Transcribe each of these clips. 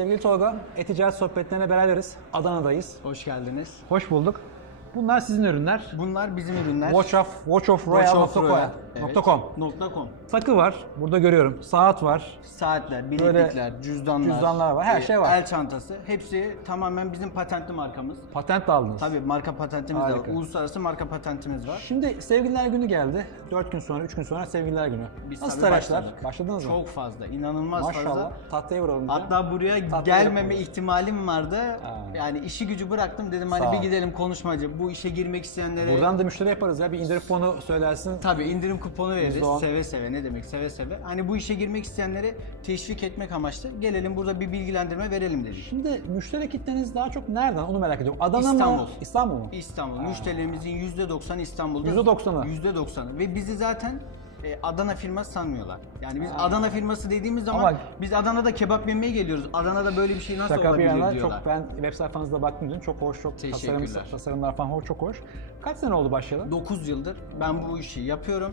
Sevgili Tolga, e-ticaret sohbetlerine beraberiz. Adana'dayız. Hoş geldiniz. Hoş bulduk. Bunlar sizin ürünler. Bunlar bizim ürünler. Watch of, Watch of. Royal. Evet. .com. Nokta .com. Takı var. Burada görüyorum. Saat var. Saatler, Böyle bileklikler, cüzdanlar, cüzdanlar var, her e, şey var. El çantası. Hepsi tamamen bizim patentli markamız. Patent de aldınız. Tabii marka patentimiz de var. Harika. Uluslararası marka patentimiz var. Şimdi sevgililer günü geldi. 4 gün sonra, 3 gün sonra sevgililer günü. Biz Nasıl başladık. Başladınız mı? Çok fazla, inanılmaz Maşallah. fazla. Tatlıya vuralım. bize. Hatta buraya Tatlı gelmeme yapıyoruz. ihtimalim vardı. Ha. Yani işi gücü bıraktım dedim Sağ hani ol. bir gidelim konuşmacı. Bu işe girmek isteyenlere Buradan da müşteri yaparız ya. Bir indirim fonu söylersin. Tabii indirim kuponu veririz. %10. Seve seve ne demek seve seve. Hani bu işe girmek isteyenleri teşvik etmek amaçlı gelelim burada bir bilgilendirme verelim dedik. Şimdi müşteri kitleniz daha çok nereden? Onu merak ediyorum. Adana mı? İstanbul. İstanbul mu? İstanbul. Müşterilerimizin %90 İstanbul'da. %90'ı. %90'ı. Ve bizi zaten e, Adana firması sanmıyorlar. Yani biz Adana firması dediğimiz zaman Ama- biz Adana'da kebap yemeye geliyoruz. Adana'da böyle bir şey nasıl Şaka bir olabilir yana diyorlar. çok ben web sayfanızda baktım dün. Çok hoş, çok tasarım, Teşekkürler. tasarımlar falan hoş, çok hoş. Kaç sene oldu başlayalı? 9 yıldır ben bu işi yapıyorum.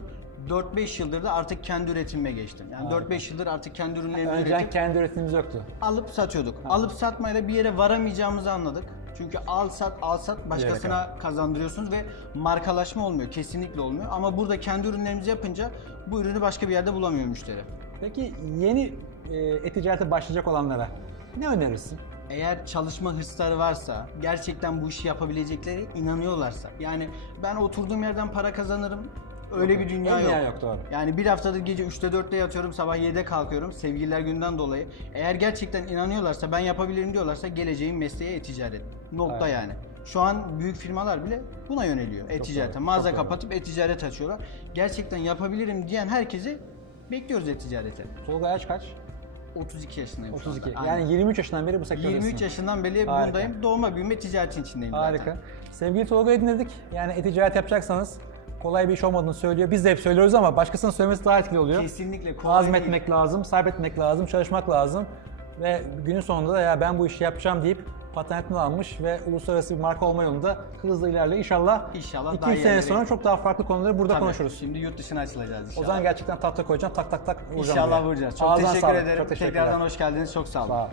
4-5 yıldır da artık kendi üretimime geçtim. Yani 4-5 yıldır artık kendi ürünlerimi Önceden üretip kendi üretimimiz yoktu. alıp satıyorduk. Alıp satmayla bir yere varamayacağımızı anladık. Çünkü al sat al sat başkasına kazandırıyorsunuz ve markalaşma olmuyor. Kesinlikle olmuyor. Ama burada kendi ürünlerimizi yapınca bu ürünü başka bir yerde bulamıyor müşteri. Peki yeni e, e-ticarete başlayacak olanlara ne önerirsin? Eğer çalışma hırsları varsa, gerçekten bu işi yapabilecekleri inanıyorlarsa. Yani ben oturduğum yerden para kazanırım. Öyle Yok, bir dünya yok. yok, doğru. Yani bir haftadır gece 3'te 4'te yatıyorum, sabah 7'de kalkıyorum. Sevgililer günden dolayı. Eğer gerçekten inanıyorlarsa, ben yapabilirim diyorlarsa geleceğin mesleği e-ticaret. Nokta Evet. yani. Şu an büyük firmalar bile buna yöneliyor e-ticarete. Mağaza çok kapatıp e-ticaret açıyorlar. Gerçekten yapabilirim diyen herkesi bekliyoruz e-ticarete. Tolga yaş kaç? 32 yaşındayım şu 32. anda. Aynen. Yani 23 yaşından beri bu sektördesin. 23 yaşından beri Harika. bundayım. Doğma büyüme ticaretin içindeyim Harika. zaten. Sevgili Tolga'yı dinledik. Yani e-ticaret yapacaksanız kolay bir iş olmadığını söylüyor. Biz de hep söylüyoruz ama başkasının söylemesi daha etkili oluyor. Kesinlikle kolay Azmetmek lazım, sabretmek lazım, çalışmak lazım. Ve günün sonunda da ya ben bu işi yapacağım deyip patentini almış ve uluslararası bir marka olma yolunda hızlı ilerle. İnşallah, İnşallah iki daha sene sonra çok daha farklı konuları burada Tabii, konuşuruz. Şimdi yurt dışına açılacağız inşallah. O zaman gerçekten tahta koyacağım, tak tak tak vuracağım. İnşallah buraya. vuracağız. Çok Ağzına teşekkür sağlık, ederim. Çok. Tekrardan hoş geldiniz. Çok sağ olun. Sağ ol.